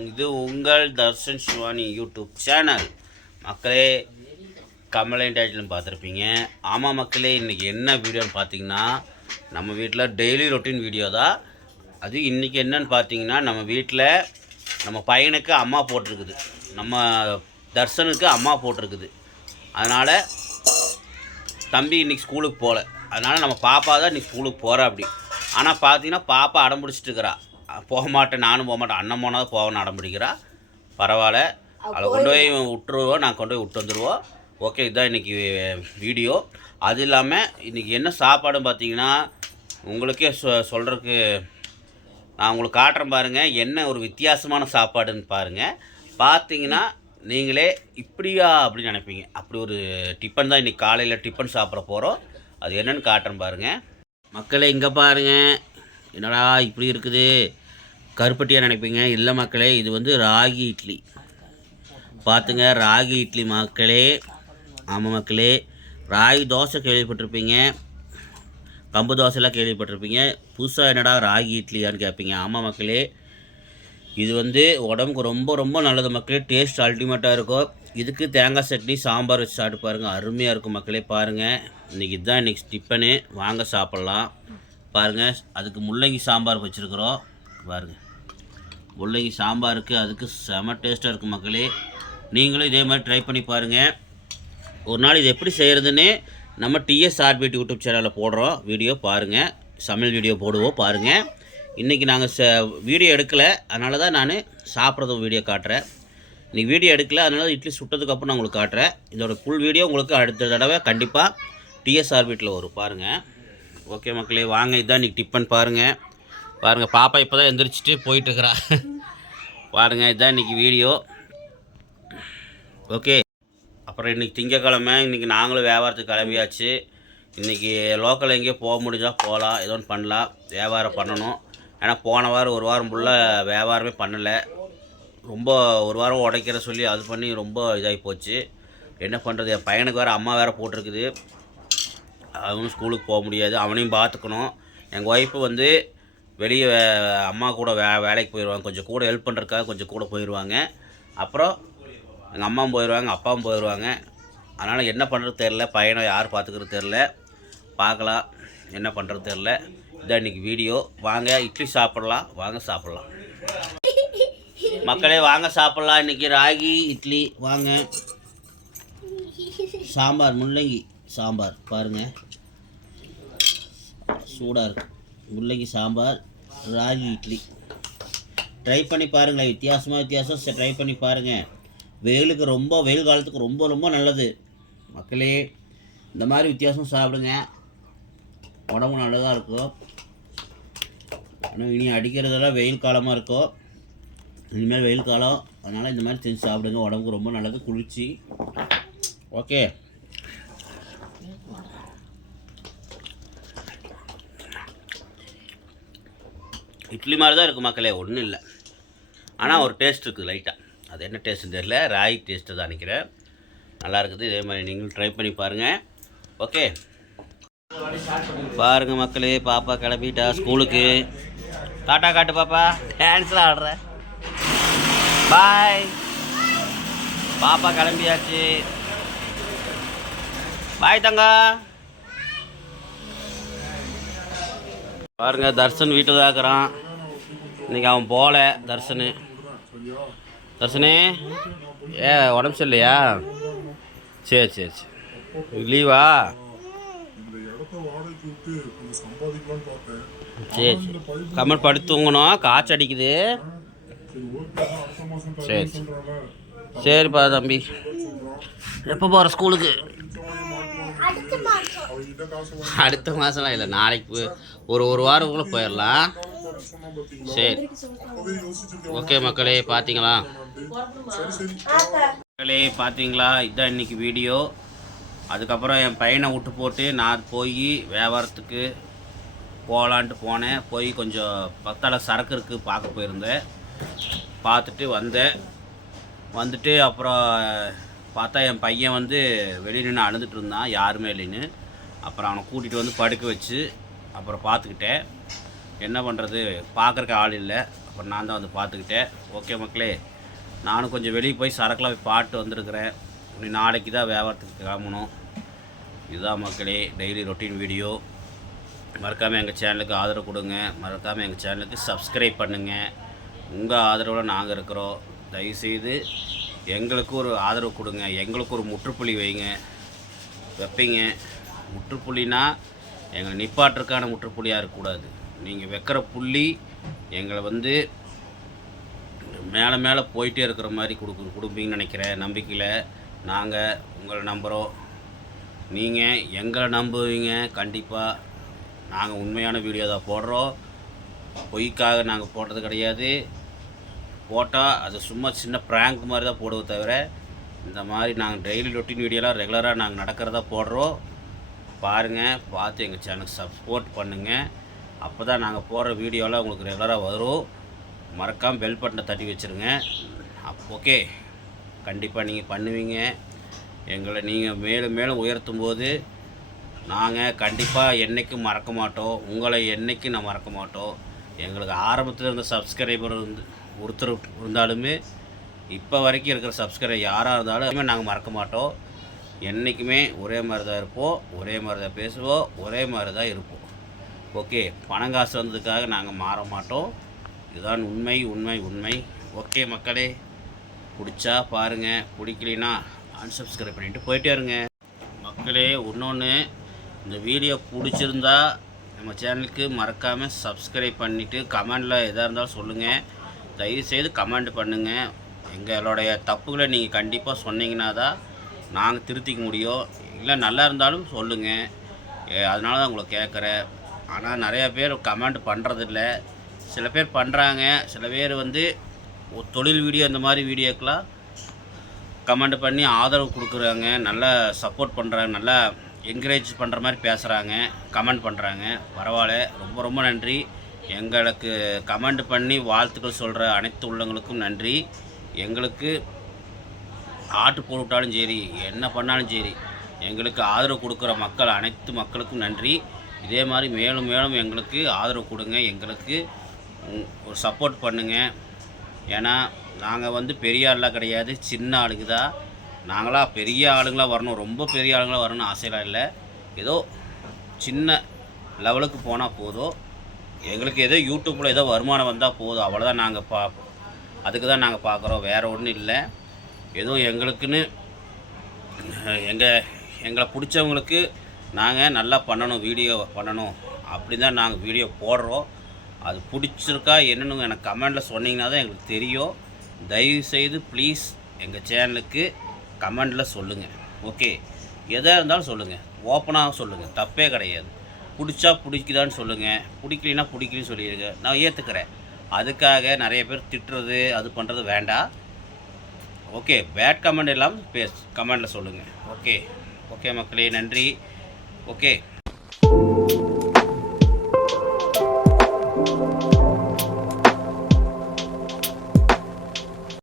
இது உங்கள் Darshan Shivani YouTube channel. மக்களே, கம்ப்ளைண்ட் டைட்டிலும் பார்த்துருப்பீங்க. ஆமாம் மக்களே, இன்றைக்கி என்ன வீடியோன்னு பார்த்தீங்கன்னா, நம்ம வீட்டில் டெய்லி ரொட்டீன் வீடியோ தான். அது இன்றைக்கி என்னன்னு பார்த்தீங்கன்னா, நம்ம வீட்டில் நம்ம பையனுக்கு அம்மா போட்டிருக்குது, நம்ம தர்ஷனுக்கு அம்மா போட்டிருக்குது. அதனால் தம்பி இன்றைக்கி ஸ்கூலுக்கு போகல. அதனால் நம்ம பாப்பா தான் இன்றைக்கி ஸ்கூலுக்கு போகிறா. அப்படி ஆனால் பார்த்தீங்கன்னா பாப்பா அடம் பிடிச்சிட்டு இருக்கிறா. போக மாட்டேன், நானும் போக மாட்டேன், அண்ணன் போனால் தான் போகணும்னு அடம் பிடிக்கிறா. பரவாயில்ல, அதை கொண்டு போய் விட்டுருவோம், நான் கொண்டு போய் விட்டு வந்துடுவோம். ஓகே, இதுதான் இன்றைக்கி வீடியோ. அது இல்லாமல் இன்றைக்கி என்ன சாப்பாடுன்னு பார்த்தீங்கன்னா, உங்களுக்கே சொல்கிறதுக்கு நான் உங்களுக்கு காட்டுறேன் பாருங்கள். என்ன ஒரு வித்தியாசமான சாப்பாடுன்னு பாருங்கள். பார்த்தீங்கன்னா நீங்களே இப்படியா அப்படின்னு நினைப்பீங்க. அப்படி ஒரு டிஃபன் தான் இன்றைக்கி காலையில் டிஃபன் சாப்பிட போகிறோம். அது என்னென்னு காட்டுறேன் பாருங்கள். மக்களே, இங்கே பாருங்கள், என்னடா இப்படி இருக்குது கருப்பட்டியாக நினைப்பீங்க. இல்லை மக்களே, இது வந்து ராகி இட்லி. பார்த்துங்க, ராகி இட்லி மக்களே. ஆமாம் மக்களே, ராகி தோசை கேள்விப்பட்டிருப்பீங்க, கம்பு தோசைலாம் கேள்விப்பட்டிருப்பீங்க. புதுசாக என்னடா ராகி இட்லியான்னு கேட்பீங்க. ஆமாம் மக்களே, இது வந்து உடம்புக்கு ரொம்ப ரொம்ப நல்லது மக்களே. டேஸ்ட் அல்டிமேட்டாக இருக்கும். இதுக்கு தேங்காய் சட்னி சாம்பார் வச்சு சாப்பிட்டு பாருங்கள், அருமையாக இருக்கும் மக்களே. பாருங்கள், இன்றைக்கி இதுதான் இன்றைக்கி டிஃபனு. வாங்க சாப்பிட்லாம். பாருங்கள், அதுக்கு முள்ளங்கி சாம்பார் வச்சுருக்குறோம். பாருங்கள், முள்ளங்கி சாம்பாருக்கு அதுக்கு செம டேஸ்ட்டாக இருக்கும் மக்களே. நீங்களும் இதே மாதிரி ட்ரை பண்ணி பாருங்கள். ஒரு நாள் இது எப்படி செய்கிறதுன்னு நம்ம TSRBT யூடியூப் சேனலில் போடுறோம் வீடியோ. பாருங்கள், சமையல் வீடியோ போடுவோம் பாருங்கள். இன்றைக்கி நாங்கள் வீடியோ எடுக்கலை, அதனால தான் நான் சாப்பிட்றது வீடியோ காட்டுறேன். இன்றைக்கி வீடியோ எடுக்கலை, அதனால இட்லி சுட்டதுக்கப்புறம் நான் உங்களுக்கு காட்டுறேன். இதோட ஃபுல் வீடியோ உங்களுக்கு அடுத்த தடவை கண்டிப்பாக TSRBTயில் வரும் பாருங்கள். ஓகே மக்களே, வாங்க, இதுதான் இன்றைக்கி டிஃபன். பாருங்கள் பாருங்கள், பாப்பா இப்போ தான் எந்திரிச்சிட்டு போயிட்டுருக்குறா. பாருங்கள், இதுதான் இன்றைக்கி வீடியோ. ஓகே, அப்புறம் இன்றைக்கி திங்கக்கிழமை. இன்றைக்கி நாங்களும் வியாபாரத்துக்கு கிளம்பியாச்சு. இன்றைக்கி லோக்கலில் எங்கேயோ போக முடிஞ்சால் போகலாம், ஏதோ ஒன்று பண்ணலாம். வியாபாரம் பண்ணணும். ஏன்னா போன வாரம் ஒரு வாரம் ஃபுல்லாக வியாபாரமே பண்ணலை. ரொம்ப ஒரு வாரம் உடைக்கிற சொல்லி அது பண்ணி ரொம்ப இதாகி போச்சு. என்ன பண்ணுறது, என் பையனுக்கு வேறு அம்மா வேறு போட்டிருக்குது. அவனும் ஸ்கூலுக்கு போக முடியாது, அவனையும் பார்த்துக்கணும். எங்கள் ஒய்ஃபு வந்து வெளியே அம்மா கூட வேலைக்கு போயிடுவாங்க. கொஞ்சம் கூட ஹெல்ப் பண்ணுறதுக்காக கொஞ்சம் கூட போயிடுவாங்க. அப்புறம் எங்கள் அம்மாவும் போயிடுவாங்க, அப்பாவும் போயிடுவாங்க. அதனால் என்ன பண்ணுறது தெரில, பையனை யார் பார்த்துக்கிறது தெரில. பார்க்கலாம், என்ன பண்ணுறது தெரில. இதான் இன்றைக்கி வீடியோ. வாங்க இட்லி சாப்பிட்லாம், வாங்க சாப்பிட்லாம் மக்களே, வாங்க சாப்பிட்லாம். இன்றைக்கி ராகி இட்லி. வாங்க, சாம்பார், முள்ளங்கி சாம்பார் பாருங்கள், சூடாக இருக்குது. முள்ளங்கி சாம்பார், ராகி இட்லி ட்ரை பண்ணி பாருங்களேன். வித்தியாசம் ட்ரை பண்ணி பாருங்கள். வெயிலுக்கு ரொம்ப, வெயில் காலத்துக்கு ரொம்ப ரொம்ப நல்லது மக்களே. இந்த மாதிரி வித்தியாசம் சாப்பிடுங்க, உடம்பு நல்லதாக இருக்கும். ஆனால் இனி அடிக்கிறதெல்லாம் வெயில் காலமாக இருக்கும். இனிமேல் வெயில் காலம், அதனால் இந்த மாதிரி செஞ்சு சாப்பிடுங்க, உடம்புக்கு ரொம்ப நல்லது, குளிர்ச்சி. ஓகே, இட்லி மாதிரி தான் இருக்குது மக்களே, ஒன்றும் இல்லை. ஆனால் ஒரு டேஸ்ட் இருக்குது லைட்டாக. அது என்ன டேஸ்ட்டுன்னு தெரியல, ராகி டேஸ்ட்டு தான் நினைக்கிறேன். நல்லா இருக்குது. இதே மாதிரி நீங்களும் ட்ரை பண்ணி பாருங்கள். ஓகே, பாருங்கள் மக்களே, பாப்பா கிளம்பிட்டா ஸ்கூலுக்கு. டாட்டா காட்டு பாப்பா, டான்ஸ்லாம் ஆடுற. பாய், பாப்பா கிளம்பியாச்சு. பாய் தங்க. பாருங்க, தர்ஷன் வீட்டில் தான் இருக்கிறான். இன்றைக்கி அவன் போகல. தர்ஷனே உடம்பு சரியில்லையா? சரி, லீவா? சரி, கமல் படுத்து தூங்கணும், காய்ச்சல் அடிக்குது. சரிப்பா தம்பி. எப்போ போகிற ஸ்கூலுக்கு? அடுத்த மாதம்லாம் இல்லை, நாளைக்கு ஒரு வாரத்துக்குள்ளே போயிடலாம். சரி, ஓகே மக்களே, பார்த்தீங்களா இதுதான் இன்றைக்கி வீடியோ. அதுக்கப்புறம் என் பையனை விட்டு போட்டு நான் போய் வியாபாரத்துக்கு போகலான்ட்டு போனேன். போய் கொஞ்சம் பத்தால சரக்கு இருக்குது பார்க்க போயிருந்தேன். பார்த்துட்டு வந்துட்டு அப்புறம் பார்த்தா என் பையன் வந்து வெளியே நின்று அழுதுட்டு இருந்தான், யாருமே இல்லைன்னு. அப்புறம் அவனை கூட்டிகிட்டு வந்து படுக்க வச்சு அப்புறம் பார்த்துக்கிட்டேன். என்ன பண்ணுறது, பார்க்குறக்கு ஆள் இல்லை. அப்புறம் நான் தான் வந்து பார்த்துக்கிட்டேன். ஓகே மக்களே, நானும் கொஞ்சம் வெளியே போய் சரக்குலாம் போய் பாட்டு வந்திருக்கிறேன். இன்னும் நாளைக்கு தான் வியாபாரத்துக்கு கிளம்பணும். இதுதான் மக்களே டெய்லி ரொட்டீன் வீடியோ. மறக்காமல் எங்கள் சேனலுக்கு ஆதரவு கொடுங்க. மறக்காமல் எங்கள் சேனலுக்கு சப்ஸ்கிரைப் பண்ணுங்கள். உங்கள் ஆதரவில் நாங்கள் இருக்கிறோம். தயவுசெய்து எங்களுக்கு ஒரு ஆதரவு கொடுங்க. எங்களுக்கு ஒரு முற்றுப்புள்ளி வைப்பீங்க. முற்றுப்புள்ளினா எங்களை நிப்பாட்டுறதுக்கான முற்றுப்புள்ளியாக இருக்கக்கூடாது. நீங்கள் வைக்கிற புள்ளி எங்களை வந்து மேலே மேலே போயிட்டே இருக்கிற மாதிரி கொடுப்பீங்கன்னு நினைக்கிறேன். நம்பிக்கையில் நாங்கள் உங்களை நம்புகிறோம். நீங்கள் எங்களை நம்புவீங்க. கண்டிப்பாக நாங்கள் உண்மையான வீடியோ தான் போடுறோம். பொய்க்காக நாங்கள் போடுறது கிடையாது. போட்டால் அது சும்மா சின்ன ப்ராங்க் மாதிரி தான் போடுவோம் தவிர, இந்த மாதிரி நாங்கள் டெய்லி ரொட்டீன் வீடியோலாம் ரெகுலராக நாங்கள் நடக்கிறதா போடுறோம். பாருங்கள், பார்த்து எங்கள் சேனலுக்கு சப்போர்ட் பண்ணுங்கள். அப்போ தான் நாங்கள் போடுற வீடியோலாம் உங்களுக்கு ரெகுலராக வரும். மறக்காமல் பெல் பட்டனை தட்டி வச்சுருங்க. ஓகே, கண்டிப்பாக நீங்கள் பண்ணுவீங்க. எங்களை நீங்கள் மேலும் மேலும் உயர்த்தும் போது நாங்கள் கண்டிப்பாக என்றைக்கும் மறக்க மாட்டோம். உங்களை என்றைக்கும் நான் மறக்க மாட்டோம். எங்களுக்கு ஆரம்பத்தில் இருந்த சப்ஸ்கிரைபர் ஒருத்தர் இருந்தாலுமே இப்போ வரைக்கும் இருக்கிற சப்ஸ்கிரைபர் யாராக இருந்தாலும் நாங்கள் மறக்க மாட்டோம். என்றைக்குமே ஒரே மாதிரி தான் இருப்போம், ஒரே மாதிரி தான் பேசுவோம், ஒரே மாதிரி தான் இருப்போம். ஓகே, பணங்காசு வந்ததுக்காக நாங்கள் மாற மாட்டோம். இதுதான் உண்மை உண்மை உண்மை. ஓகே மக்களே, பிடிச்சா பாருங்கள், பிடிக்கலினா அன்சப்ஸ்கிரைப் பண்ணிவிட்டு போயிட்டே இருங்க. மக்களே, இன்னொன்று, இந்த வீடியோ பிடிச்சிருந்தா நம்ம சேனலுக்கு மறக்காமல் சப்ஸ்கிரைப் பண்ணிவிட்டு கமெண்டில் எதாக இருந்தாலும் சொல்லுங்கள். தயவுசெய்து கமெண்ட் பண்ணுங்கள். எங்களுடைய தப்புகளை நீங்கள் கண்டிப்பாக சொன்னீங்கன்னா தான் நாங்கள் திருத்திக்க முடியும். இல்லை நல்லா இருந்தாலும் சொல்லுங்கள். அதனால தான் உங்களை கேட்குறேன். ஆனால் நிறையா பேர் கமெண்ட் பண்ணுறதில்ல. சில பேர் பண்ணுறாங்க. சில பேர் வந்து தொழில் வீடியோ இந்த மாதிரி வீடியோக்கெலாம் கமெண்ட் பண்ணி ஆதரவு கொடுக்குறாங்க. நல்லா சப்போர்ட் பண்ணுறாங்க. நல்லா என்கரேஜ் பண்ணுற மாதிரி பேசுகிறாங்க, கமெண்ட் பண்ணுறாங்க. பரவாயில்ல, ரொம்ப ரொம்ப நன்றி. எங்களுக்கு கமெண்ட் பண்ணி வாழ்த்துக்கள் சொல்கிற அனைத்து உள்ளங்களுக்கும் நன்றி. எங்களுக்கு ஆட்டு போட்டுவிட்டாலும் சரி, என்ன பண்ணாலும் சரி, எங்களுக்கு ஆதரவு கொடுக்குற அனைத்து மக்களுக்கும் நன்றி. இதே மாதிரி மேலும் மேலும் எங்களுக்கு ஆதரவு கொடுங்க. எங்களுக்கு ஒரு சப்போர்ட் பண்ணுங்கள். ஏன்னா நாங்கள் வந்து பெரிய ஆளுலாம் கிடையாது, சின்ன ஆளுங்க தான். நாங்களாம் பெரிய ஆளுங்களாக வரணும், ரொம்ப பெரிய ஆளுங்களாக வரணும்னு ஆசையெல்லாம் இல்லை. ஏதோ சின்ன லெவலுக்கு போனால் போதும். எங்களுக்கு ஏதோ யூடியூப்பில் ஏதோ வருமானம் வந்தால் போதும், அவ்வளோதான். நாங்கள் அதுக்கு தான் நாங்கள் பார்க்குறோம், வேறு ஒன்றும் இல்லை. ஏதோ எங்களுக்குன்னு எங்களை பிடிச்சவங்களுக்கு நாங்கள் நல்லா பண்ணணும், வீடியோ பண்ணணும், அப்படி தான் நாங்கள் வீடியோ போடுறோம். அது பிடிச்சிருக்கா என்னென்னு எனக்கு கமெண்டில் சொன்னீங்கன்னா தான் எங்களுக்கு தெரியும். தயவுசெய்து ப்ளீஸ் எங்கள் சேனலுக்கு கமெண்டில் சொல்லுங்கள். ஓகே, எதாக இருந்தாலும் சொல்லுங்கள், ஓப்பனாக சொல்லுங்கள், தப்பே கிடையாது. பிடிச்சா பிடிக்குதான்னு சொல்லுங்கள், பிடிக்கலின்னா பிடிக்கலன்னு சொல்லிடுங்க, நான் ஏற்றுக்கிறேன். அதுக்காக நிறைய பேர் திட்டுறது அது பண்ணுறது வேண்டாம். ஓகே, பேட் கமெண்ட் எல்லாம் கமெண்டில் சொல்லுங்கள். ஓகே ஓகே மக்களே, நன்றி. ஓகே.